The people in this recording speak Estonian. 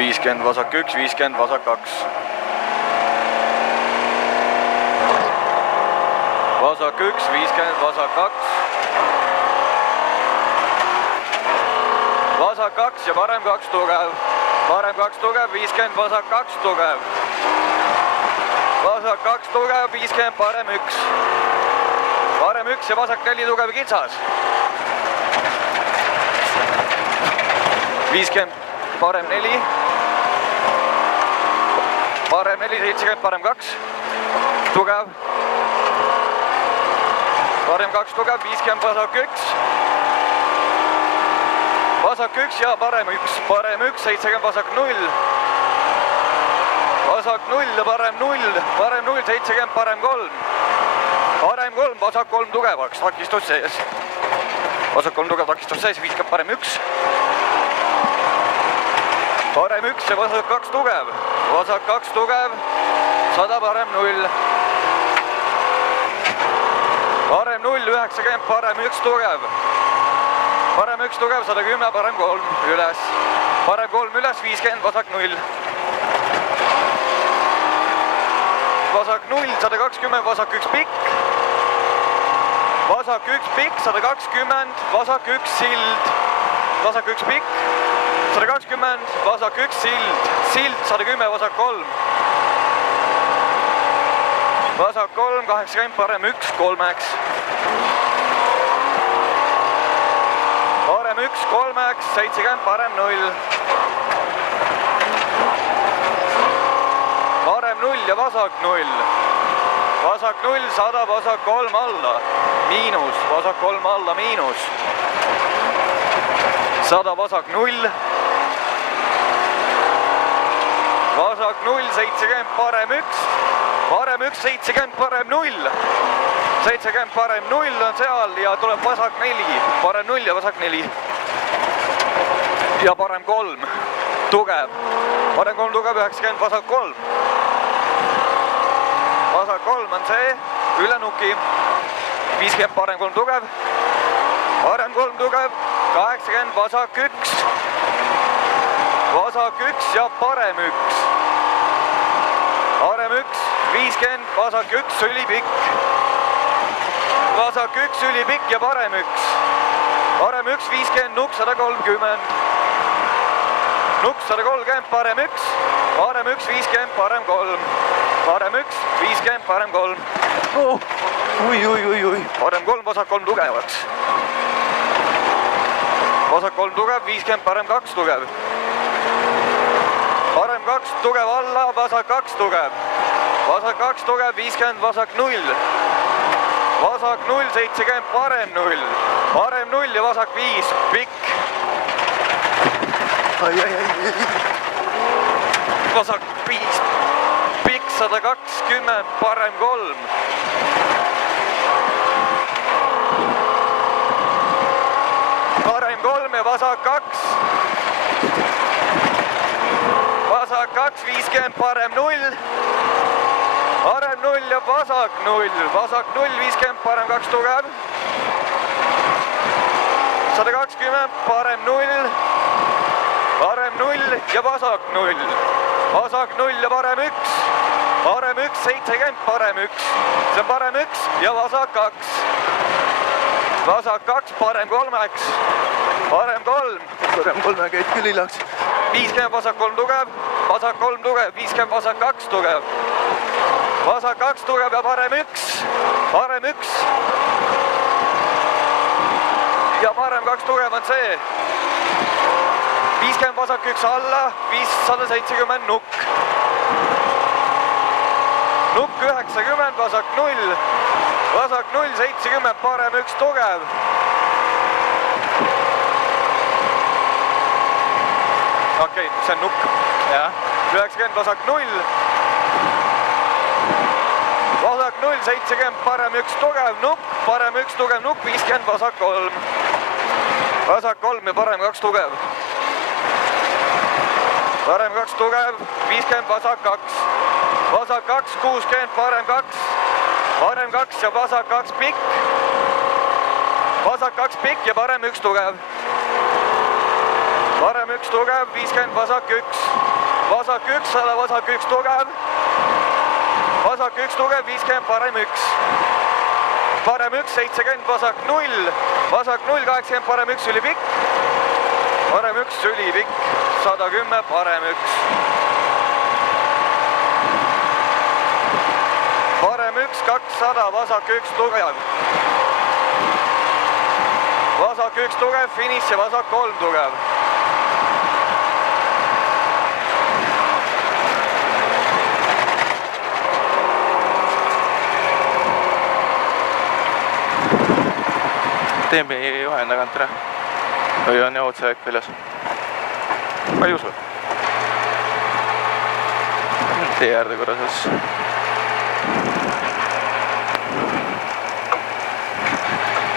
50 vasak 1, 50 vasak 2. Vasak 1, 50 vasak 2. Vasak 2 ja parem 2 tugev. Parem 2 tugev, 50 vasak 2 tugev. Vasak 2 tugev, 50 parem 1. Parem 1 ja vasak 4 tugev kitsas. 50 parem 4. Parem 4, 70 parem 2. Tugev. Parem 2 tugev, 50 vasak 1. Vasak 1 ja parem 1. Parem 1, 70 vasak 0. Vasak 0 ja parem 0. Parem 0, 70 parem 3. Parem 3, vasak 3 tugevaks, takistus sees. Vasak 3 tugev, takistus sees, 50 parem 1. Parem 1 ja vasak 2 tugev. Vasak 2 tugev, 100 parem 0. Parem 0, 90 parem 1 tugev. Parem 1 tugev, 110 parem 3 üles. Parem 3 üles, 50 vasak 0. Vasak 0, 120 vasak 1 pikk. Vasak 1 pikk, 120 vasak 1 sild. Vasak 1 pikk. 120, vasak 1 sild, sild 110, vasak 3. Vasak 3, 80, parem 1, 3-ks. Parem 1, 3-ks, 70, parem 0. Parem 0 ja vasak 0. Vasak 0, 100, vasak 3 alla. Miinus, vasak 3 alla, miinus. 100, vasak 0. Vasak 0, 70, parem 1. Parem 1, 70, parem 0. 70 parem 0 on seal ja tuleb vasak 4. Parem 0 ja vasak 4. Ja parem 3. Tugev. Parem 3 tugev, 90, vasak 3. Vasak 3 on see. Üle nuki. 50 parem 3 tugev. Parem 3 tugev. 80, vasak 1. Vasak 1 ja parem 1. Parem 1, 50, vasak 1, ülipikk. Vasak 1, ülipikk ja parem 1. Parem 1, 50, nukk 130. Nukk 130, parem 1. Parem 1, 50, parem 3. Parem 1, 50, parem 3. Ui. Parem 3, vasak 3 tugevaks. Vasak 3 tugev, 50, parem 2 tugev. Parem 2 tugev alla, vasak 2 tugev. Vasak 2 tugev, 50, vasak 0. Vasak 0, 70, parem 0. Parem 0 ja vasak 5, pikk. Vasak 5, pikk 120, parem 3. Parem 3 ja vasak 2. Vasak 2, 50, parem 0. Parem 0 ja vasak 0. Vasak 0, 50, parem 2 tugev. 120, parem 0. Parem 0 ja vasak 0. Vasak 0 ja parem 1. Parem 1, 70, parem 1. See on parem 1 ja vasak 2. Vasak 2, parem 3-ks. Parem 3. Parem 3 käid küll hiljaks. 50, vasak 3 tugev. Vasak 3 tugev, 50, vasak 2 tugev. Vasak 2 tugev ja parem 1. Parem 1. Ja parem 2 tugev on see. 50 vasak 1 alla, 170 nukk. Nukk 90, vasak 0. Vasak 0, 70, parem 1 tugev. Okei, see on nukk. 90, vasak 0. Vasak 0, 70, parem 1 tugev, nukk. parem 1 tugev nukk, 50, vasak 3. Vasak 3 ja parem 2 tugev. Parem 2 tugev, 50, vasak 2. Vasak 2, 60, parem 2. Parem 2 ja vasak 2 pikk. Vasak 2 pikk ja parem 1 tugev. Parem 1 tugev, 50, vasak 1. Vasak 1, 100, vasak 1 tugev. Vasak 1 tugev, 50, parem 1. Parem 1, 70, vasak 0. Vasak 0, 80, parem 1, ülipikk. Parem 1, ülipikk. 110, parem 1. Parem 1, 200, vasak 1 tugev. Vasak 1 tugev, finiš ja vasak 3 tugev. Teemi juhen tagant ära. Või on jah otseväik väljas? Ma ei usu. Tee äärde korra siis.